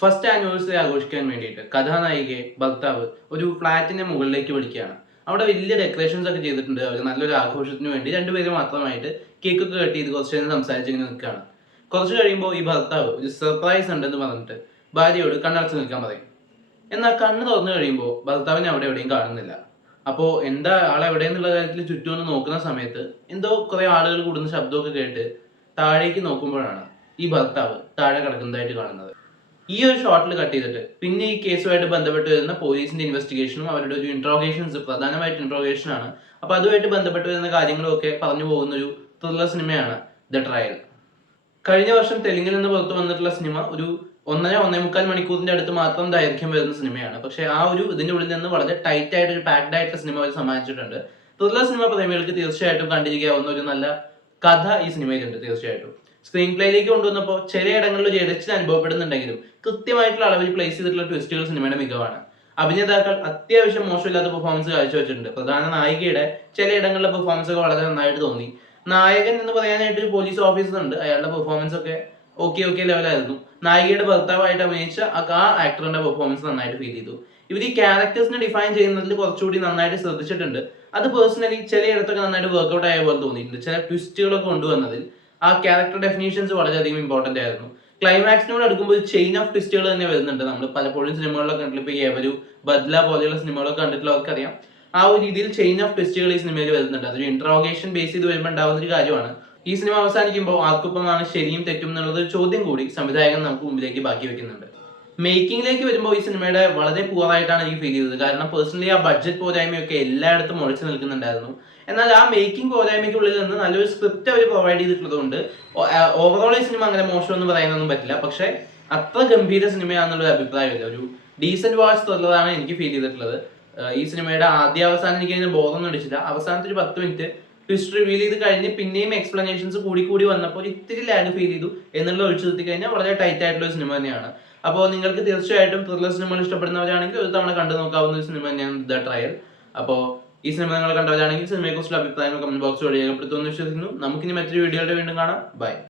First anniversary ആഘോഷിക്കാൻ വേണ്ടിയിട്ട് കഥാനായികയെ ഭർത്താവ് ഒരു ഫ്ലാറ്റിന്റെ മുകളിലേക്ക് വിളിക്കുകയാണ്. അവിടെ വലിയ ഡെക്കറേഷൻസ് ഒക്കെ ചെയ്തിട്ടുണ്ട്. അവർ നല്ലൊരു ആഘോഷത്തിന് വേണ്ടി രണ്ടുപേരും മാത്രമായിട്ട് കേക്കൊക്കെ കട്ട് ചെയ്ത് കുറച്ച് നേരം സംസാരിച്ചിങ്ങനെ നിൽക്കുകയാണ്. കുറച്ച് കഴിയുമ്പോൾ ഈ ഭർത്താവ് ഒരു സർപ്രൈസ് ഉണ്ടെന്ന് പറഞ്ഞിട്ട് ഭാര്യയോട് കണ്ണടച്ച് നിൽക്കാൻ പറയും. എന്നാൽ കണ്ണ് തുറന്നു കഴിയുമ്പോൾ ഭർത്താവിനെ അവിടെ എവിടെയും കാണുന്നില്ല. അപ്പോൾ എന്താ ആൾ എവിടെയെന്നുള്ള കാര്യത്തിൽ ചുറ്റും ഒന്ന് നോക്കുന്ന സമയത്ത് എന്തോ കുറെ ആളുകൾ കൂടുന്ന ശബ്ദമൊക്കെ കേട്ട് താഴേക്ക് നോക്കുമ്പോഴാണ് ഈ ഭർത്താവ് താഴെ കിടക്കുന്നതായിട്ട് കാണുന്നത്. ഈ ഒരു ഷോട്ടിൽ കട്ട് ചെയ്തിട്ട് പിന്നെ ഈ കേസുമായിട്ട് ബന്ധപ്പെട്ട് വരുന്ന പോലീസിന്റെ ഇൻവെസ്റ്റിഗേഷനും അവരുടെ ഒരു ഇൻട്രോഗേഷൻസ്, പ്രധാനമായിട്ട് ഇൻട്രോഗേഷൻ ആണ്. അപ്പൊ അതുമായിട്ട് ബന്ധപ്പെട്ട് വരുന്ന കാര്യങ്ങളും ഒക്കെ പറഞ്ഞു പോകുന്ന ഒരു ത്രില്ലർ സിനിമയാണ് ദ ട്രയൽ. കഴിഞ്ഞ വർഷം തെലുങ്കിൽ നിന്ന് പുറത്തു വന്നിട്ടുള്ള സിനിമ ഒരു 1.5 മണിക്കൂറിന്റെ അടുത്ത് മാത്രം ദൈർഘ്യം വരുന്ന സിനിമയാണ്. പക്ഷെ ആ ഒരു ഇതിന്റെ ഉള്ളിൽ നിന്ന് വളരെ ടൈറ്റ് ആയിട്ട് ഒരു പാക്ഡ് ആയിട്ടുള്ള സിനിമ അവർ സമ്മാനിച്ചിട്ടുണ്ട്. ത്രില്ലർ സിനിമ പ്രേമികൾക്ക് തീർച്ചയായിട്ടും കണ്ടിരിക്കാവുന്ന ഒരു നല്ല കഥ ഈ സിനിമയിലുണ്ട്. തീർച്ചയായിട്ടും സ്ക്രീൻ പ്ലേയിലേക്ക് കൊണ്ടുവന്നപ്പോൾ ചിലയിടങ്ങളിൽ ഇടച്ചിൽ അനുഭവപ്പെടുന്നുണ്ടെങ്കിലും കൃത്യമായിട്ടുള്ള അളവിൽ പ്ലേസ് ചെയ്തിട്ടുള്ള ട്വിസ്റ്റുകൾ സിനിമയുടെ മികവാണ്. അഭിനേതാക്കൾ അത്യാവശ്യം മോശമില്ലാത്ത പെർഫോമൻസ് കാഴ്ചവെച്ചിട്ടുണ്ട്. പ്രധാന നായികയുടെ ചിലയിടങ്ങളിലെ പെർഫോമൻസ് ഒക്കെ വളരെ നന്നായിട്ട് തോന്നി. നായകൻ എന്ന് പറയാനായിട്ട് ഒരു പോലീസ് ഓഫീസർ ഉണ്ട്. അയാളുടെ പെർഫോമൻസ് ഒക്കെ ഓക്കെ ലെവലായിരുന്നു. നായികയുടെ ഭർത്താവായിട്ട് അഭിനയിച്ച ആ ആക്ടറിന്റെ പെർഫോമൻസ് നന്നായിട്ട് ഫീൽ ചെയ്തു. ഇവർ ഈ ക്യാരക്ടേഴ്സിനെ ഡിഫൈൻ ചെയ്യുന്നതിൽ കുറച്ചുകൂടി നന്നായിട്ട് ശ്രദ്ധിച്ചിട്ടുണ്ട്. അത് പേഴ്സണലി ചിലയിടത്തൊക്കെ നന്നായിട്ട് വർക്ക്ഔട്ട് ആയ പോലെ തോന്നിയിട്ടുണ്ട്. ചില ട്വിസ്റ്റുകളൊക്കെ കൊണ്ടുവന്നതിൽ ആ ക്യാരക്ടർ ഡെഫിനേഷൻസ് വളരെയധികം ഇമ്പോർട്ടന്റ് ആയിരുന്നു. ക്ലൈമാക്സിനോട് അടുക്കുമ്പോൾ ഒരു ചെയിൻ ഓഫ് ട്വിസ്റ്റുകൾ തന്നെ വരുന്നുണ്ട്. നമ്മൾ പലപ്പോഴും സിനിമകളിലൊക്കെ കണ്ടില്ല, ഇപ്പോൾ എവരു ബദ്ല പോലെയുള്ള സിനിമകളൊക്കെ കണ്ടിട്ടുള്ളവർക്ക് അറിയാം. ആ ഒരു രീതിയിൽ ചെയിൻ ഓഫ് ട്വിസ്റ്റുകൾ ഈ സിനിമയിൽ വരുന്നുണ്ട്. അതൊരു ഇന്ററോഗേഷൻ ബേസ് ചെയ്ത് വരുമ്പോൾ ഉണ്ടാവുന്ന ഒരു കാര്യമാണ്. ഈ സിനിമ അവസാനിക്കുമ്പോൾ ആർക്കൊപ്പമാണ് ശരിയും തെറ്റും എന്നുള്ളത് ഒരു ചോദ്യം കൂടി സംവിധായകൻ നമുക്ക് മുമ്പിലേക്ക് ബാക്കി വെക്കുന്നുണ്ട്. മേക്കിങ്ങിലേക്ക് വരുമ്പോൾ ഈ സിനിമയുടെ വളരെ പുവറായിട്ടാണ് എനിക്ക് ഫീൽ ചെയ്തത്. കാരണം പേഴ്സണലി ആ ബഡ്ജറ്റ് പോരായ്മയൊക്കെ എല്ലായിടത്തും മുഴച്ചു നിൽക്കുന്നുണ്ടായിരുന്നു. എന്നാൽ ആ മേക്കിംഗ് പോരായ്മയ്ക്കുള്ളിൽ നിന്ന് നല്ലൊരു സ്ക്രിപ്റ്റ് അവർ പ്രൊവൈഡ് ചെയ്തിട്ടുള്ളത് കൊണ്ട് ഓവറോൾ ഈ സിനിമ അങ്ങനെ മോശമെന്ന് പറയാനൊന്നും പറ്റില്ല. പക്ഷെ അത്ര ഗംഭീര സിനിമയാണെന്നുള്ളൊരു അഭിപ്രായമില്ല. ഒരു ഡീസന്റ് വാച്ച് ത്രില്ലറാണ് എനിക്ക് ഫീൽ ചെയ്തിട്ടുള്ളത്. ഈ സിനിമയുടെ ആദ്യാവസാനം എനിക്ക് അതിന് ബോധമൊന്നും അടിച്ചില്ല. അവസാനത്തെ ഒരു 10 മിനിറ്റ് ട്വിസ്റ്റ് റിവീൽ ചെയ്ത് കഴിഞ്ഞ് പിന്നെയും എക്സ്പ്ലനേഷൻസ് കൂടി വന്നപ്പോൾ ഇത്തിരി ലാഗ് ഫീൽ ചെയ്തു എന്നുള്ള ഒഴിച്ചു നിർത്തി കഴിഞ്ഞാൽ വളരെ ടൈറ്റ് ആയിട്ടുള്ള ഒരു സിനിമ തന്നെയാണ്. അപ്പോൾ നിങ്ങൾക്ക് തീർച്ചയായിട്ടും ത്രില്ലർ സിനിമകൾ ഇഷ്ടപ്പെടുന്നവരാണെങ്കിൽ ഒരു തവണ കണ്ടു നോക്കാവുന്ന ഒരു സിനിമ തന്നെയാണ് ദ ട്രയൽ. അപ്പോൾ ഈ സിനിമ നിങ്ങൾ കണ്ടവരാണെങ്കിൽ സിനിമയെക്കുറിച്ചുള്ള അഭിപ്രായങ്ങൾ കമന്റ് ബോക്സ് വഴി രേഖപ്പെടുത്തുമെന്ന് വിശ്വസിക്കുന്നു. നമുക്കിനി മറ്റൊരു വീഡിയോയുടെ വീണ്ടും കാണാം. ബൈ.